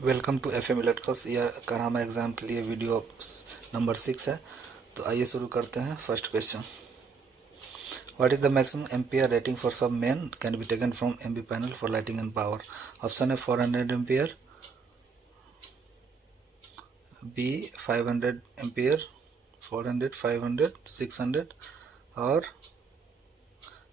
Welcome to F M electricals. यह करामा exam के लिए वीडियो नंबर 6 है। तो आइए शुरू करते हैं। First question, what is the maximum ampere rating for sub main can be taken from MB panel for lighting and power. Option है 400 एम्पियर, बी 500 एम्पियर, 400, 500, 600 और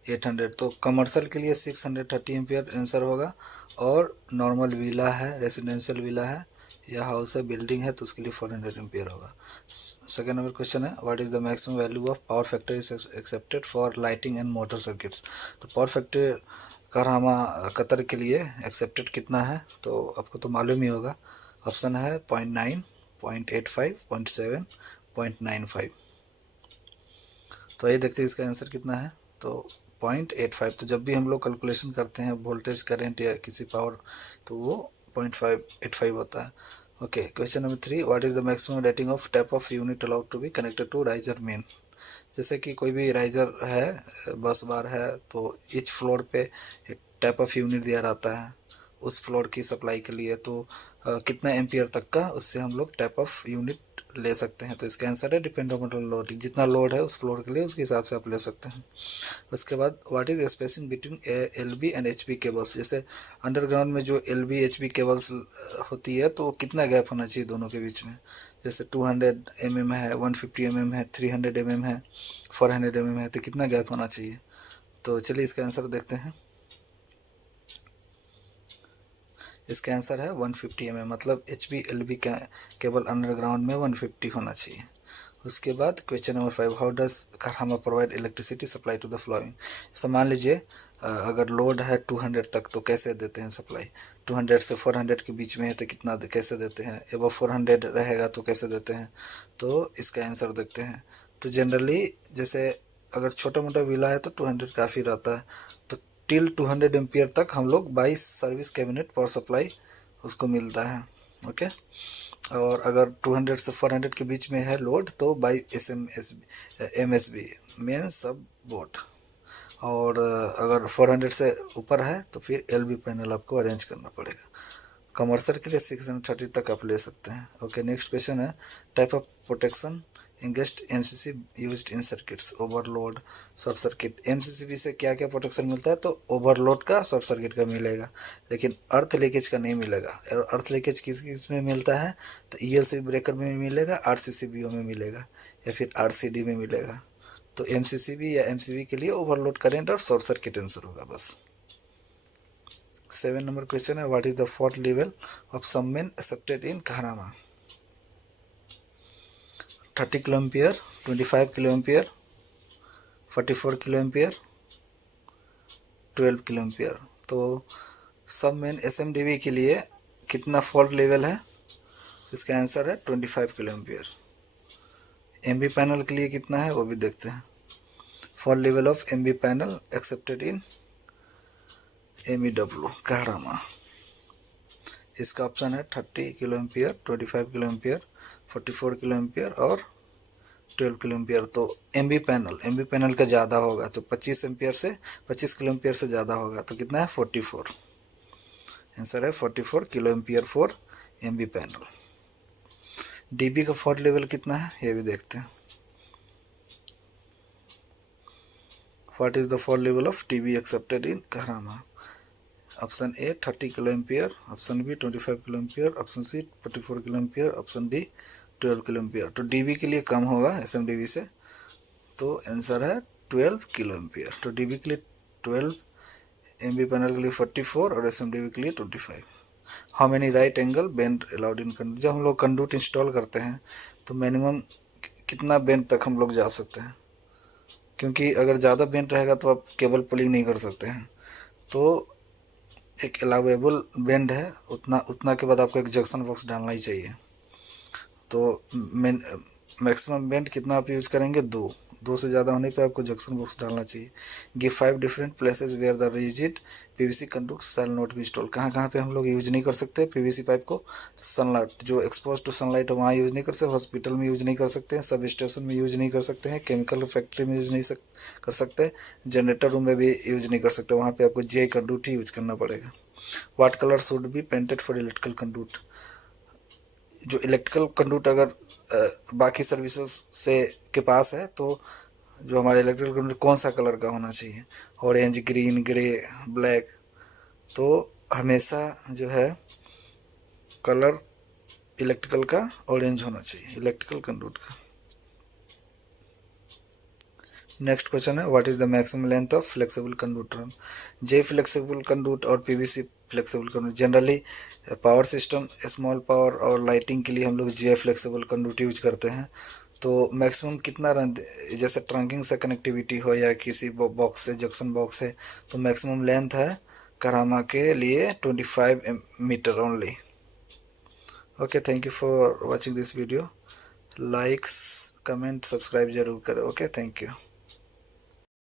800। तो कमर्शियल के लिए 630 एम्पियर आंसर होगा, और नॉर्मल विला है, रेसिडेंशियल विला है या हाउस है, बिल्डिंग है, तो उसके लिए 400 एम्पियर होगा। सेकेंड नंबर क्वेश्चन है, what is the maximum value of power factor is accepted for lighting and motor circuits. तो पावर फैक्टर करामा कतर के लिए एक्सेप्टेड कितना है, तो आपको तो मालूम ही होगा। ऑप्शन है 0.9, 0.85, 0.7, 0.95। तो ये देखते हैं इसका आंसर कितना है। तो 0.85। तो जब भी हम लोग कैलकुलेशन करते हैं वोल्टेज करंट या किसी पावर, तो वो 0.585 होता है। Okay, question number 3, what is the maximum rating of type of unit allowed to be connected to riser main. जैसे कि कोई भी राइजर है, बस बार है, तो ईच फ्लोर पे एक टाइप ऑफ यूनिट दिया रहता है उस फ्लोर की सप्लाई के लिए। तो कितना एम्पियर तक का, उससे हम लोग टाइप ऑफ यूनिट ले सकते हैं। तो इसका आंसर है डिपेंड अपॉन लोड। जितना लोड है उस फ्लोर के लिए, उसके हिसाब से आप ले सकते हैं। उसके बाद what is spacing between LB and HB cables. जैसे अंडरग्राउंड में जो एलबी एचबी केबल्स होती है, तो कितना गैप होना चाहिए दोनों के बीच में। जैसे 200 mm है, 150 mm है, 300 mm है, 400 mm है, तो कितना गैप होना चाहिए। तो चलिए इसका आंसर देखते हैं। इसका आंसर है 150 mm, मतलब H B L B cable underground में 150 होना चाहिए। उसके बाद क्वेश्चन नंबर 5, हाउ डज करामा provide electricity supply to the flowing. जैसे मान लीजिए अगर लोड है 200 तक, तो कैसे देते हैं सप्लाई। 200 से 400 के बीच में है तो कितना कैसे देते हैं। एबव 400 रहेगा तो कैसे देते हैं। तो इसका आंसर देखते हैं। तो जनरली जैसे अगर छोटा मोटा विला है तो 200 काफ़ी रहता है। तो टिल 200 एम्पियर तक हम लोग 22 सर्विस कैबिनेट पावर सप्लाई उसको मिलता है। ओके, और अगर 200 से 400 के बीच में है लोड, तो बाई MSB मेन सब बोर्ड। और अगर 400 से ऊपर है तो फिर LB पैनल आपको अरेंज करना पड़ेगा। कमर्शियल के लिए 630 तक आप ले सकते हैं। ओके, नेक्स्ट क्वेश्चन है, type of protection against MCC used in circuits, overload, short circuit. MCCB से क्या क्या प्रोटेक्शन मिलता है, तो ओवरलोड का, शॉर्ट सर्किट का मिलेगा, लेकिन अर्थ लीकेज का नहीं मिलेगा। और अर्थ लीकेज किस किस में मिलता है, तो ELCB ब्रेकर में मिलेगा, RCCBO में मिलेगा, या फिर RCD में मिलेगा। तो MCCB या MCB के लिए ओवरलोड करेंट और शॉर्ट सर्किट आंसर होगा बस। 7 नंबर क्वेश्चन है, what is the fault level of some main accepted in करामा। 30 kilo ampere, 25 kilo ampere, 44 kilo ampere, 12 kilo ampere. तो सब मेन SMDV के लिए कितना फॉल्ट लेवल है, इसका आंसर है 25 किलो एम्पियर। MB पैनल के लिए कितना है वो भी देखते हैं। Fault level of MB panel accepted in MEW करामा। इसका ऑप्शन है 30 kilo ampere, 25 kilo ampere, 44 kilo ampere और 12 किलो एम्पियर। तो MB पैनल का ज़्यादा होगा, तो 25 किलो एम्पियर से ज़्यादा होगा, तो कितना है 44। आंसर है 44 kilo ampere for MB panel. DB का फॉल्ट लेवल कितना है ये भी देखते हैं। What is the fault level of DB accepted in Kahramaa. Option A 30 kilo ampere, option B 25 kilo ampere, option C 44 kilo ampere, option D 12 kilo ampere. तो DB के लिए कम होगा SMDV से, तो आंसर है 12 किलो एम्पियर। तो DB के लिए 12, MB पैनल के लिए 44 और SMDV के लिए 25। How many right angle bend allowed in conduit. जब हम लोग कंडूट इंस्टॉल करते हैं तो मिनिमम कितना बेंड तक हम लोग जा सकते हैं, क्योंकि अगर ज़्यादा बेंड रहेगा तो आप केबल पुलिंग नहीं कर सकते हैं। तो एक अलाउेबल बेंड है, उतना के बाद आपको एक जंक्शन बॉक्स डालना ही चाहिए। तो मैक्सिमम बेंड कितना आप यूज करेंगे, दो से ज़्यादा होने पे आपको जंक्शन बॉक्स डालना चाहिए। Give 5 different places where the rigid PVC conduct shall not be install. कहाँ कहाँ पे हम लोग यूज नहीं कर सकते PVC पाइप को। सनलाइट, जो एक्सपोज टू सनलाइट है वहाँ यूज नहीं कर सकते, हॉस्पिटल में यूज नहीं कर सकते हैं, सब स्टेशन में यूज नहीं कर सकते हैं, केमिकल फैक्ट्री में यूज नहीं कर सकते, जनरेटर रूम में भी यूज नहीं कर सकते, वहाँ पे आपको GI कंडक्ट ही यूज करना पड़ेगा। What colour should be painted for electrical conduct. जो इलेक्ट्रिकल कंडक्ट अगर बाकी सर्विसेज से के पास है तो जो हमारे इलेक्ट्रिकल कंडक्ट कौन सा कलर का होना चाहिए, ऑरेंज, ग्रीन, ग्रे, ब्लैक। तो हमेशा जो है कलर इलेक्ट्रिकल का ऑरेंज होना चाहिए, इलेक्ट्रिकल कंडक्ट का। नेक्स्ट क्वेश्चन है what is the maximum length of flexible conductor. जे फ्लेक्सिबल कंडक्ट और PVC flexible conduct. Generally power system, small power और लाइटिंग के लिए हम लोग जे फ्लेक्सिबल कंडक्ट यूज करते हैं। तो मैक्सिमम कितना रन, जैसे ट्रंकिंग से कनेक्टिविटी हो या किसी बॉक्स से, जंक्शन बॉक्स है, तो मैक्सिमम लेंथ है करामा के लिए 25 metre only. Okay, thank you for watching this video. Likes, comment, subscribe जरूर करें। Okay, thank you.